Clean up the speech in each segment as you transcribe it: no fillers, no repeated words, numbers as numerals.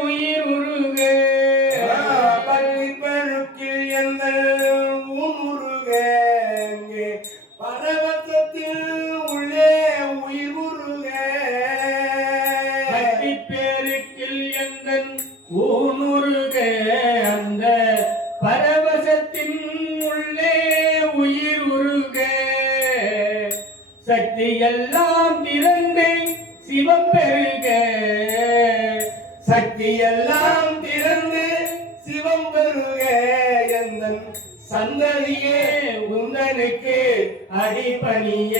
உயிர் உருக பக்தி பெருக்கில் எந்த உருக பரவசத்தில் உள்ளே உயிர் உருக பக்தி பெருக்கில் எந்த ஊனுருக அந்த பரவசத்தின் உள்ளே உயிர் உருக சக்தி எல்லாம் திறந்து சிவம் பெருக சக்தி எல்லாம் திறந்து சிவம் பெருக எந்தன் சந்ததியே உந்தனுக்கு அடிபணிய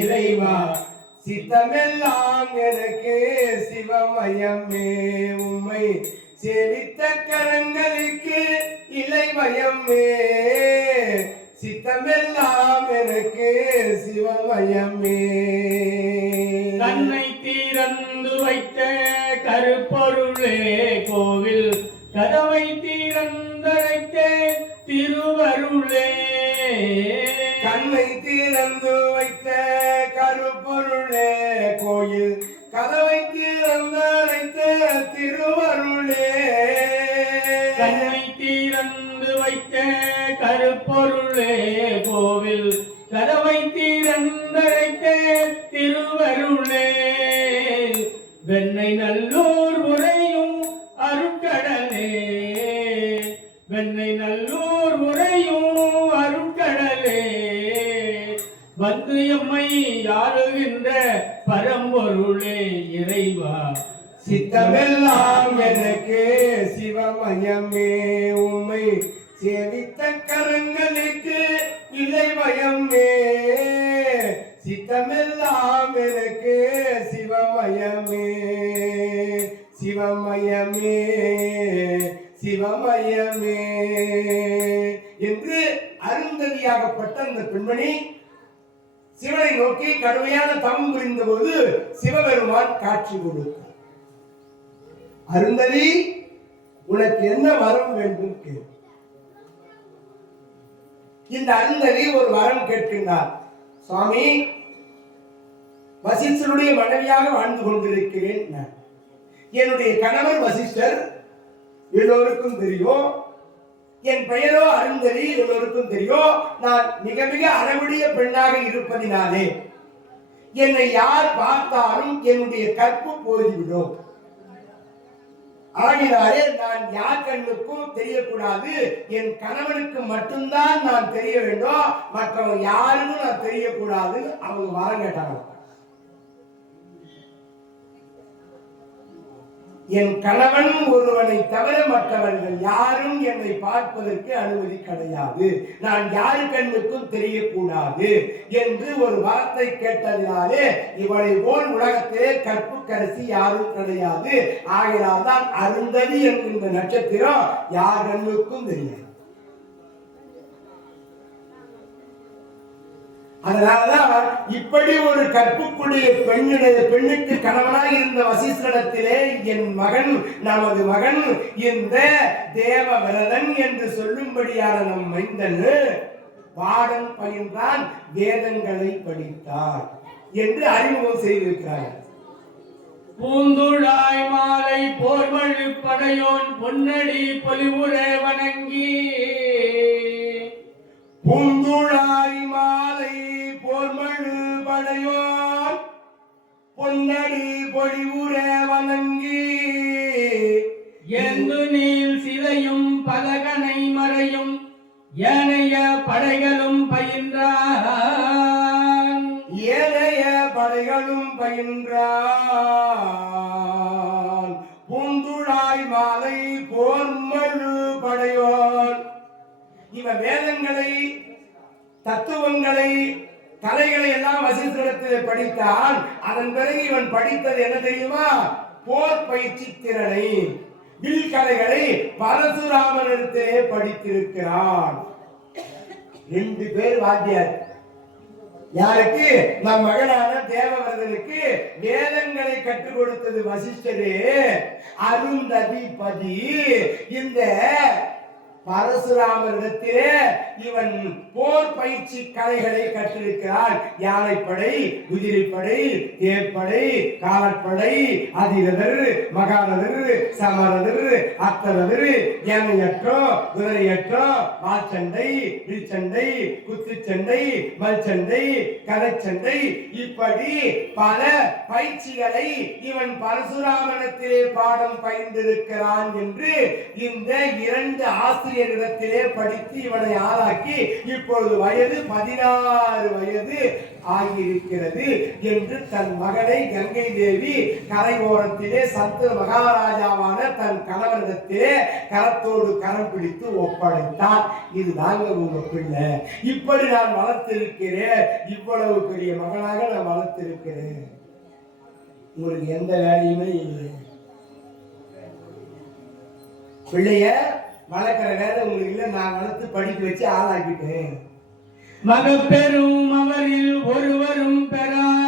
இறைவா சித்தமெல்லாம் எனக்கு சிவமயமே உம்மை சேவித்த கரங்களுக்கு இலைமயமே சித்தமெல்லாம் எனக்கு சிவமயமே தன்னை திறந்து வைத்த கருப்பொருளே கோவில் கதவை திறந்தழைத்த திருவருளே கண்ணை திறந்து வைத்த கருப்பொருளே கோயில் கதவை திறந்தழைத்த திருவருளே கண்ணை திறந்து வைத்த கருப்பொருளே கோவில் கதவை திறந்தழைத்த திருவருளே வெண்ணை நல்லூர் உரையும் அருட்கடலே வெண்ணை நல்லூர் உரையும் அருட்கடலே வந்து எம்மை ஆளுகின்ற பரம்பொருளே இறைவா சித்தமெல்லாம் எனக்கு சிவமயமே உம்மை சேவித்த கரங்களுக்கு இலைமயமே சித்தமெல்லாம் எனக்கு சிவமயமே சிவமயமே சிவமயமே என்று அருந்ததியாகப்பட்ட அந்த பெண்மணி சிவனை நோக்கி கடுமையான தவம் புரிந்த போது சிவபெருமான் காட்சி கொடுத்தார். அருந்ததி, உனக்கு என்ன வரம் வேண்டும் கேள். இந்த அருந்ததி ஒரு வரம் கேட்கின்றார். சுவாமி, வசிஷ்டருடைய மனைவியாக வாழ்ந்து கொண்டிருக்கிறேன். என்னுடைய கணவர் வசிஷ்டர், எல்லோருக்கும் தெரியும். என் பெயரோ அருந்ததி, எல்லோருக்கும் தெரியும். நான் மிக மிக அறவுடைய பெண்ணாக இருப்பதினாலே என்னை யார் பார்த்தாலும் என்னுடைய கற்பு போய்விடும். ஆகினாலே நான் யார் கண்ணுக்கும் தெரியக்கூடாது. என் கணவனுக்கு மட்டும்தான் நான் தெரிய வேண்டும். மற்றவங்க யாருக்கும் நான் தெரியக்கூடாது. அவங்க வரம் கேட்டாங்க. என் கணவன் ஒருவனை தவிர மற்றவர்கள் யாரும் என்னை பார்ப்பதற்கு அனுமதி கிடையாது. நான் யாரு கண்ணுக்கும் தெரியக்கூடாது என்று ஒரு வார்த்தை கேட்டதினாலே இவனை போல் உலகத்திலே கற்புக்கரசி யாரும் கிடையாது. ஆகையால் தான் அருந்ததி என்கின்ற நட்சத்திரம் யார் கண்ணுக்கும் தெரியாது. அதனாலதான் இப்படி ஒரு கற்புக்குடைய பெண்ணுக்கு கணவனாக இருந்த வசிஷ்டரிடத்திலே என் மகன், நமது மகன் இந்த தேவவிரதன் என்று சொல்லும்படியான நம் மைந்தன் பாடம் பயின்றான், வேதங்களை படித்தார் என்று அறிமுகம் செய்திருக்கிறார். பூந்துழாய் மாலை போர்மழு படையோன் பொன்னடி பொலிவுற வணங்கி, பூந்துழாய் மாலை போர்மழு படையோன் பொன்னடி பொலிவுற வணங்கி, எந்து நீள் சிலையும் பலகனை மறையும் ஏனைய படைகளும் பயின்றான். ஏனைய படைகளும் பயின்றான். பூந்துழாய் மாலை போர்மழு படையோன். இவன் வேதங்களை, தத்துவங்களை, கலைகளை எல்லாம் வசிஷ்டரிடத்தில் படித்தான். அதன் பிறகு இவன் படித்தது என்ன தெரியுமா? போர் பயிற்சி திறனை, வில் கலைகளை பரசுராமனிடத்திலே படித்திருக்கிறான். 2 பேர் வாத்தியார். யாருக்கு? நம் மகனான தேவவிரதனுக்கு வேதங்களை கற்றுக் கொடுத்தது வசிஷ்டரே. அருந்ததி பதி இந்த பரசுராமரிடத்திலே இவன் போர் பயிற்சி கலைகளை கற்றிருக்கிறான். யானைப்படை, குதிரைப்படை, தேர்ப்படை, காலப்படை, அதிரதர், மகாரதர், சமரதர், அத்தரதர், யானையற்றம், குதிரையற்றம், வாள்சண்டை, வில்சண்டை, குத்துச்சண்டை, மல்சண்டை, கதைச்சண்டை, இப்படி பல பயிற்சிகளை இவன் பரசுராமனிடத்திலே பாடம் பயின்றிருக்கிறான் என்று இந்த 2 ஆசிரியரிடத்திலே படித்து இவனை ஆளாக்கி இப்பொழுது வயது 16 வயது ஆகியிருக்கிறது என்று தன் மகனை கங்கை தேவி கரையோரத்திலே சந்திர மகாராஜாவான தன் கணவனிடத்திலே கரத்தோடு கரம் பிடித்து ஒப்படைத்தான். இதுதாங்க உங்க பிள்ளை, இப்படி நான் வளர்த்திருக்கிறேன், இவ்வளவு பெரிய மகனாக நான் வளர்த்திருக்கிறேன், உங்களுக்கு எந்த வேலையுமே இல்லை. பிள்ளைய வளர்க்கிற வேலை உங்களுக்கு இல்லை, நான் வளர்த்து படிக்க வச்சு ஆளாக்கிட்டேன். மகப்பெரும் அவரில் ஒருவரும் பெறார்